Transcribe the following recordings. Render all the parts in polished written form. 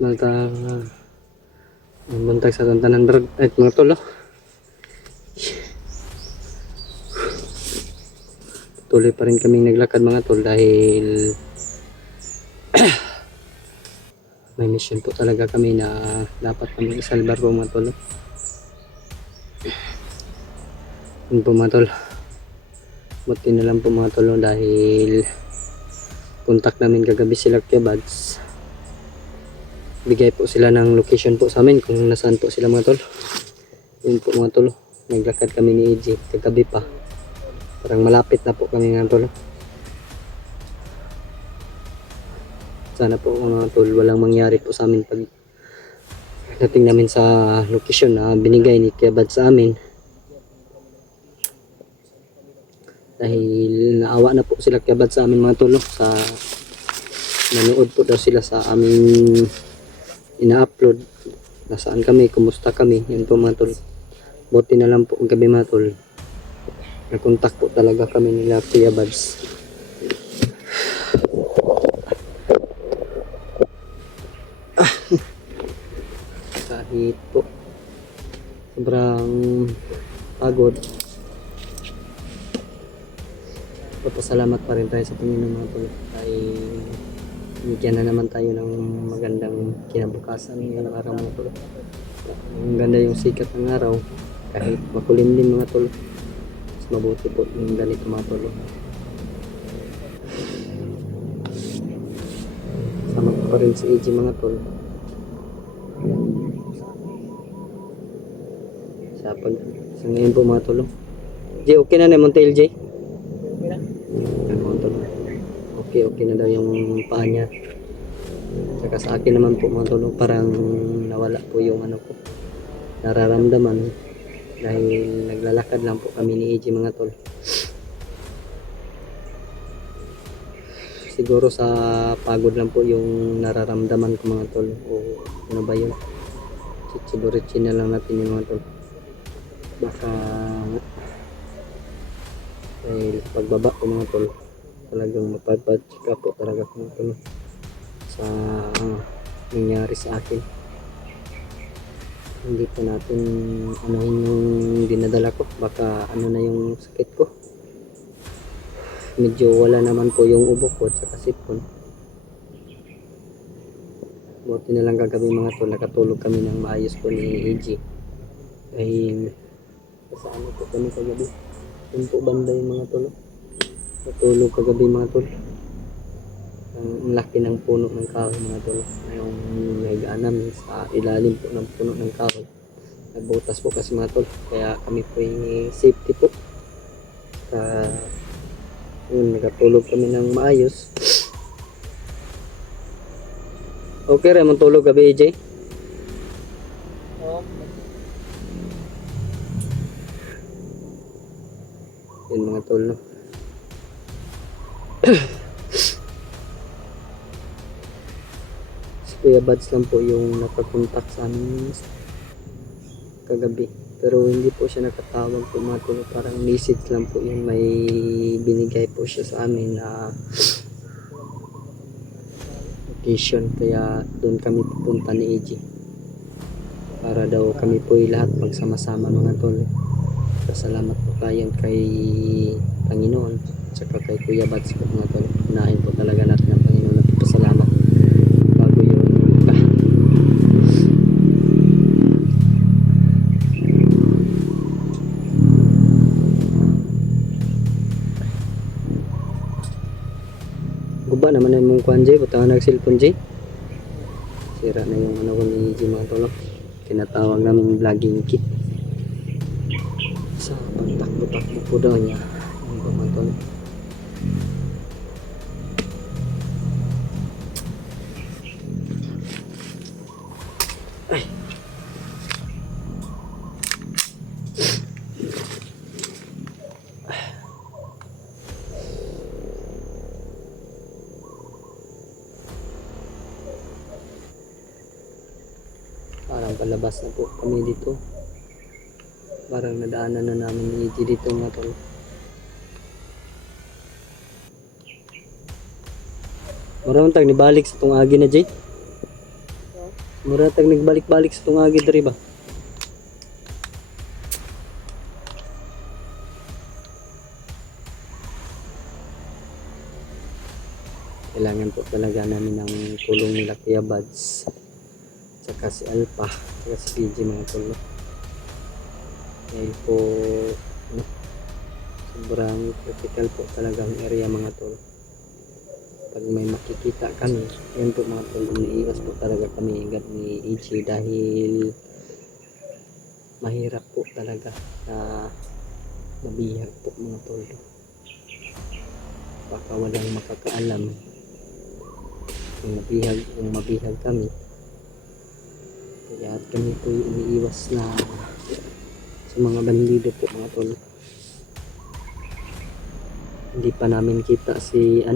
Buntag sa tantanan drag at mga tol. Tuloy pa rin kaming naglakad mga tol dahil may mission po talaga kami na dapat kami isalbar po mga tol. Yun po mga tol. Buti na lang po mga tol dahil contact namin kagabi sila Kuya Bads. Bigay po sila ng location po sa amin kung nasaan po sila mga tol. Yun po mga tol. Naglakad kami ni EJ kagabi pa. Parang malapit na po kami mga tol. Sana po mga tol walang mangyari po sa amin pag dating namin sa location na binigay ni Kuya Bad sa amin. Dahil naawa na po sila Kuya Bad sa amin mga tol. Sa nanood po daw sila sa aming ina-upload. Nasaan kami, kumusta kami. Yun po mga tol. Buti na lang po ang gabi mga tol. Nakontak po talaga kami nila Kuya Bads. Kahit po sobrang pagod, papasalamat pa rin tayo sa Panginoon mga tol. Ay bigyan na naman tayo ng magandang kinabukasan ngayong araw mga tol. Ang ganda yung sikat ng araw kahit makulimlim mga tol. Mabuti po yung ganito mga tol. Sama ko pa rin si EJ mga tol. Sa ngayon po mga tol. J, okay na naman tail J? Okay na. Okay na daw yung paa niya. Saka sa akin naman po mga tol, parang nawala po yung ano ko, nararamdaman. Dahil naglalakad lang po kami ni EJ mga tol. Siguro sa pagod lang po yung nararamdaman ko mga tol. O ano ba yun? Siguritin na lang natin yung mga tol. Baka dahil pagbaba ko mga tol, talagang mapadpad chika po talaga ko mga tol sa nangyari sa akin. Hindi po natin anuhin yung dinadala ko, baka ano na yung sakit ko. Medyo wala naman po yung ubo ko at saka sipon. Buti na lang kagabi mga tol, nakatulog kami ng maayos po ni EJ. Dahil sa ano po kami kagabi, yun po banda yung mga tol. Natulog kagabi mga tol. Ang laki ng puno ng kahoy mga tol. Yung naigaan namin sa ilalim po ng puno ng kahoy. Nagbutas po kasi mga tol. Kaya kami po yung safety po. Yun, nakatulog kami ng maayos. Okay rin, tulog gabi EJ? Oo. Yun mga tol no. Kuya Bads lang po yung nakakontak sa amin kagabi, pero hindi po siya nakatawag po mga tol. Parang message lang po yung may binigay po siya sa amin na location, kaya doon kami pupunta ni EJ para daw kami po lahat magsama-sama mga tol. Salamat po tayo kay Panginoon at saka kay Kuya Bads po mga tol. Unahin po talaga natin ang Panginoon at pasalamat bago yung guba naman na mong kuhan J, butangan nag-cellphone J. Sira na yung ano ko ni EJ mga tol. Tinatawag namin vlogging kit. Sa pagtakbo-takbo po daw niya yung mga tol. Ay. Parang palabas na po kami dito. Parang nadaanan na namin ni EJ dito mga tol. Marang tag nibalik sa tong agi na Jay. Muratag nagbalik-balik sa tungagi diri ba? Kailangan po talaga namin ng tulong nila Kuya Buds, tsaka si Alpha, tsaka si PG mga tol. Dahil po ano, sobrang critical po talagang area mga tol. Pag may makikita kami, yun po mga tol, umiiwas po talaga kami agad ni EJ dahil mahirap po talaga na mabihag po mga tol. Baka walang makakaalam kung mabihag kami. Kaya kami po umiiwas na sa mga bandido po mga tol. Hindi pa namin kita si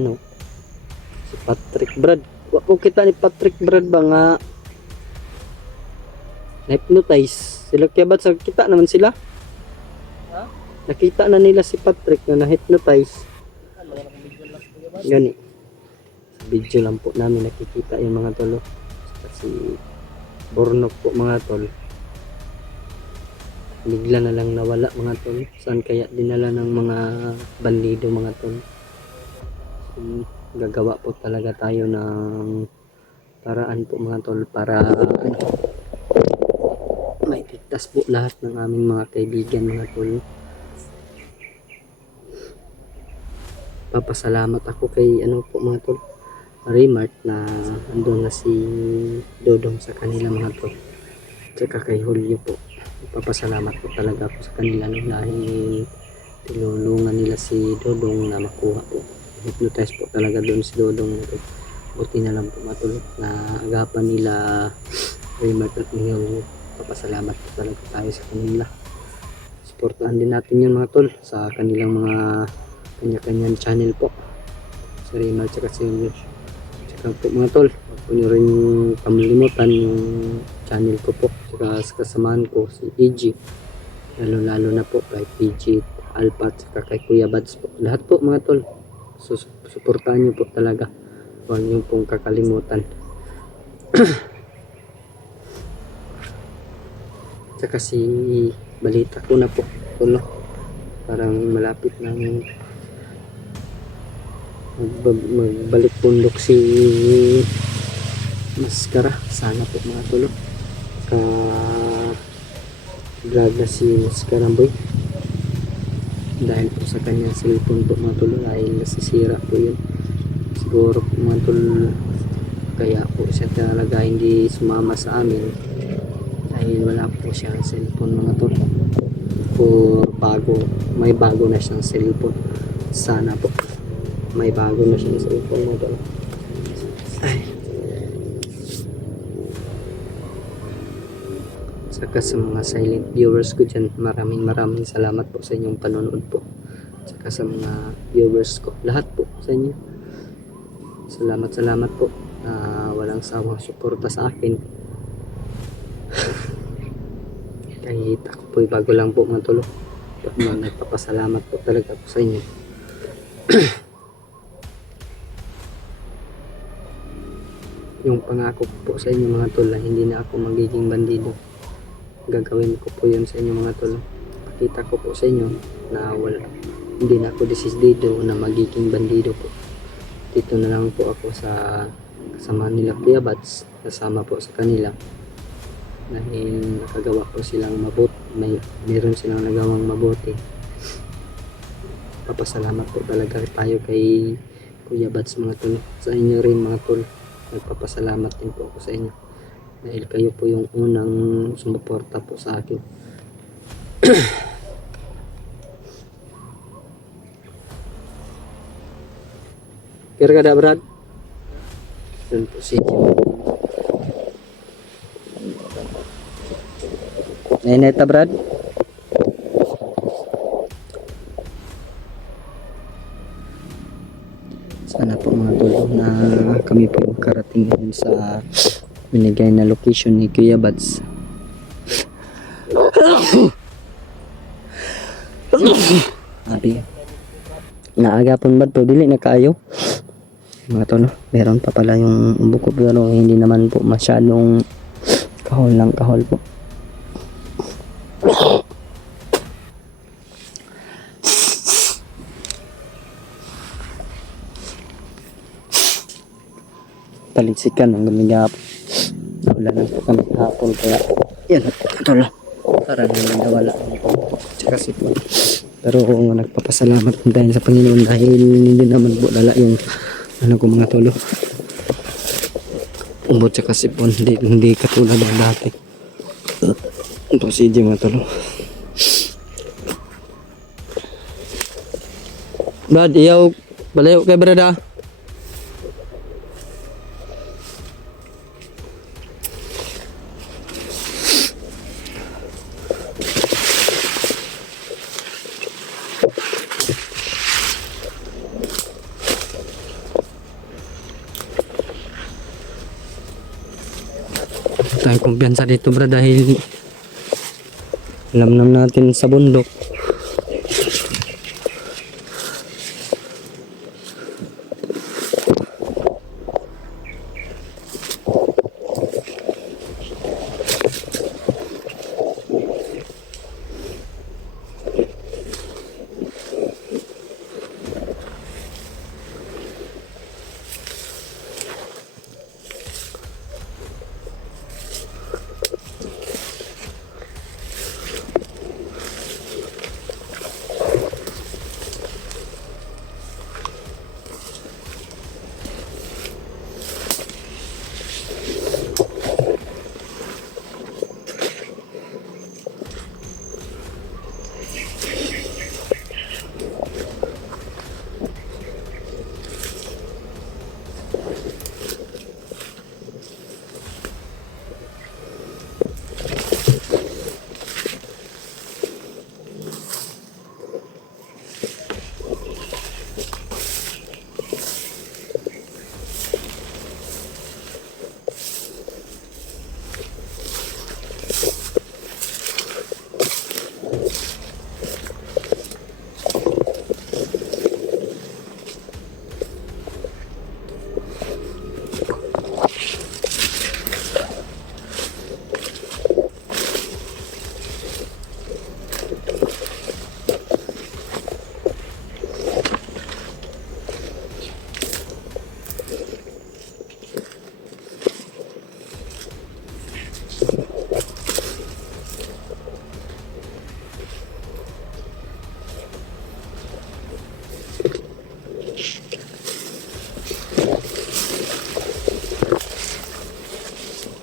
si Patrick Brad. Kung kita ni Patrick Brad ba nga na-hypnotize sila, kaya ba't kita naman sila? Ha? Nakita na nila si Patrick na na-hypnotize. Gani. Sa video lang po namin nakikita yung mga tolo. Kasi Bornok po mga tol. Bigla na lang nawala mga tol. Saan kaya dinala ng mga bandido mga tol? Gagawa po talaga tayo ng paraan po mga tol para maitigtas po lahat ng aming mga kaibigan mga tol. Papasalamat ako kay po mga tol, Raymart, na andun na si Dodong sa kanila mga tol, tsaka kay Julio po. Papasalamat po talaga ako sa kanila dahil tinulungan nila si Dodong na makuha po. Hypnotize po talaga doon si Dodong. Buti na lang po matulog na agapan nila Raymart at Julio. Papasalamat po talaga tayo sa kanila. Suportahan din natin yun mga tol sa kanilang mga kanya-kanyang channel po, sa Raymart at si Julio. Tsaka po mga tol, huwag po nyo rin kamalimutan yung channel ko po, tsaka sa kasamahan ko si EG, lalo na po kay PG, Alpha, tsaka kay Kuya Buds po. Lahat po mga tol, suportahan nyo po talaga, huwag nyo pong kakalimutan. Tsaka si balita ko na po tol, parang malapit na magbalik bundok si Maskara. Sana po mga tol, vlog na si Maskara boy dahil po sa kanyang cellphone po mga tol, dahil nasisira po yun siguro po mga tol, kaya po siya talaga hindi sumama sa amin dahil wala po siyang cellphone mga tol, may bago na siyang cellphone. Sana po may bago na siyang cellphone mga tol. Saka sa mga silent viewers ko dyan, maraming salamat po sa inyong panonood po. Saka sa mga viewers ko, lahat po sa inyo, salamat po na walang sawang suporta sa akin. Kahit ako po'y bago lang po mga tol, nagpapasalamat po talaga po sa inyo. Yung pangako po sa inyo mga tol, hindi na ako magiging bandido, gagawin ko po yun sa inyo mga tol. Pakita ko po sa inyo na hindi na ako desidido na magiging bandido po. Dito na lang po ako sa kasama nila Kuya Buds, kasama po sa kanila dahil nakagawa po silang meron silang nagawang mabuti. Papasalamat po talaga tayo kay Kuya Buds mga tol. Sa inyo rin mga tol, nagpapasalamat din po ako sa inyo dahil kayo po yung unang sumuporta po sa akin. Kira ka da Brad? Doon po si Neneta Brad? Sana po mga tol na kami po makarating din sa binigay na location ni Kuya Buds. Abi, naagapon ba to? Dili na kaayo mga tol, meron pa pala yung buko pero hindi naman po masyadong Kahol ng kahol po. Talisikan ang gumigap. Wala na po kami kahapon kaya yan tol. Para na nawala tsaka sipon. Pero nagpapasalamat din tayo sa Panginoon dahil hindi naman po dala yung ano ko mga tolo. Umbot tsaka sipon. Hindi katulad ng dati. Ito si EJ mga tolo. Brad, iyaw balayo kay brada. Tayong kumpiyansa dito bro dahil alam naman natin sa bundok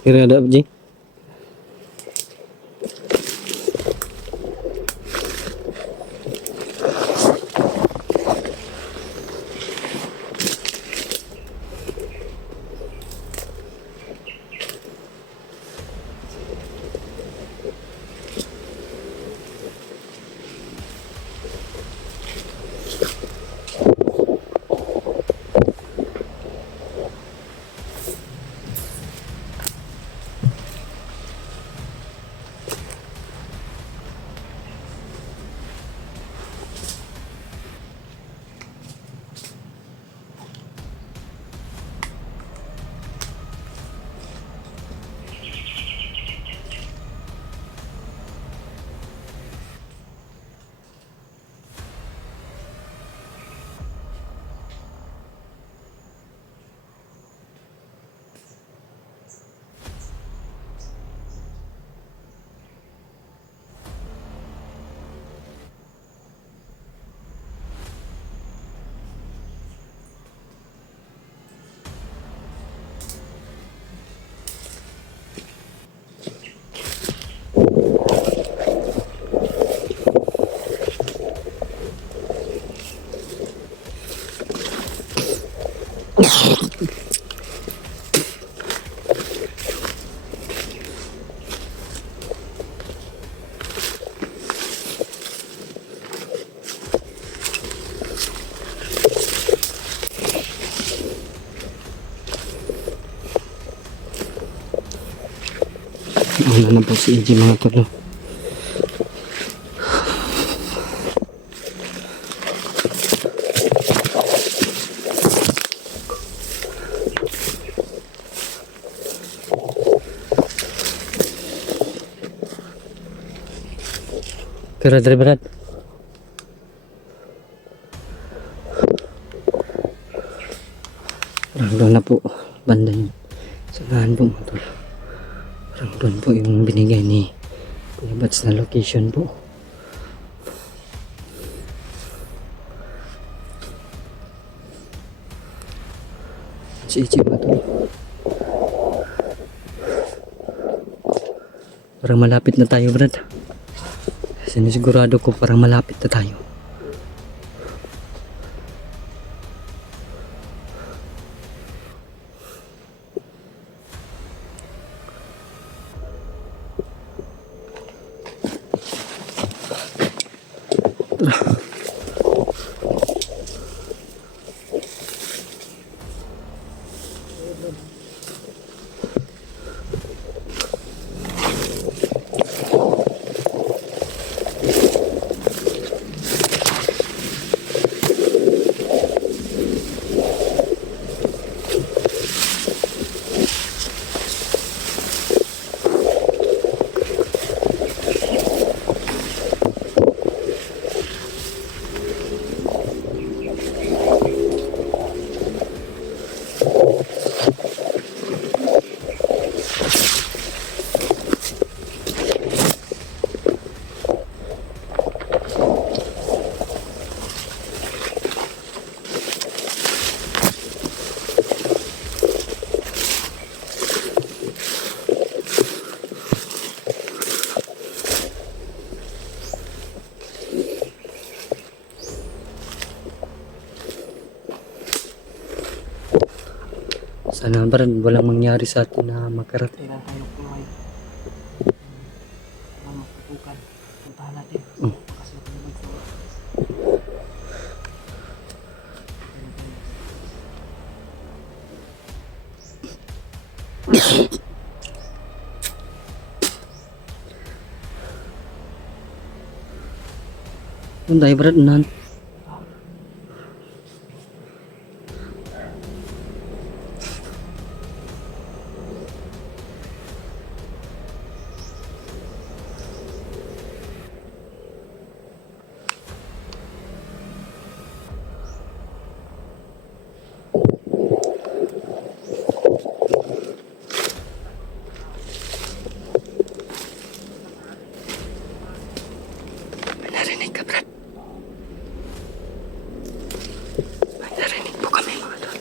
kira ada Ji. Wala na po si EJ mga tolo. Pero dre Brad. Parang doon na po. Banda yun. Sanahan po mga tol. Parang doon po yung binigay ni Kuya Bats na location po. Si Ichi ba ito? Parang malapit na tayo Brad. Sinisigurado ko parang malapit na tayo. Sana Brad, walang mangyari sa atin na makarating. Kailan tayo kumain. Ano, tutukan. Puntahan natin. Kasi ito naman sa Doon tayo Brad, unahan. May narinig ka Brad. May narinig po kami mga tol.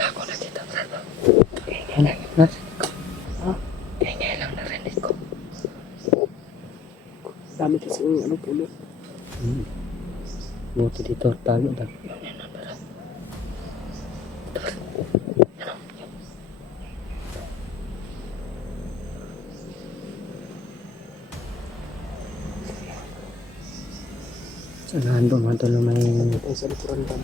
Lago na dito Brad. Kaya lang narinig ko. Kaya lang narinig ko. dami kasi yung ano puno. Buti dito, talo lang. Sanahan po mga tol may Ito sa likuran ba?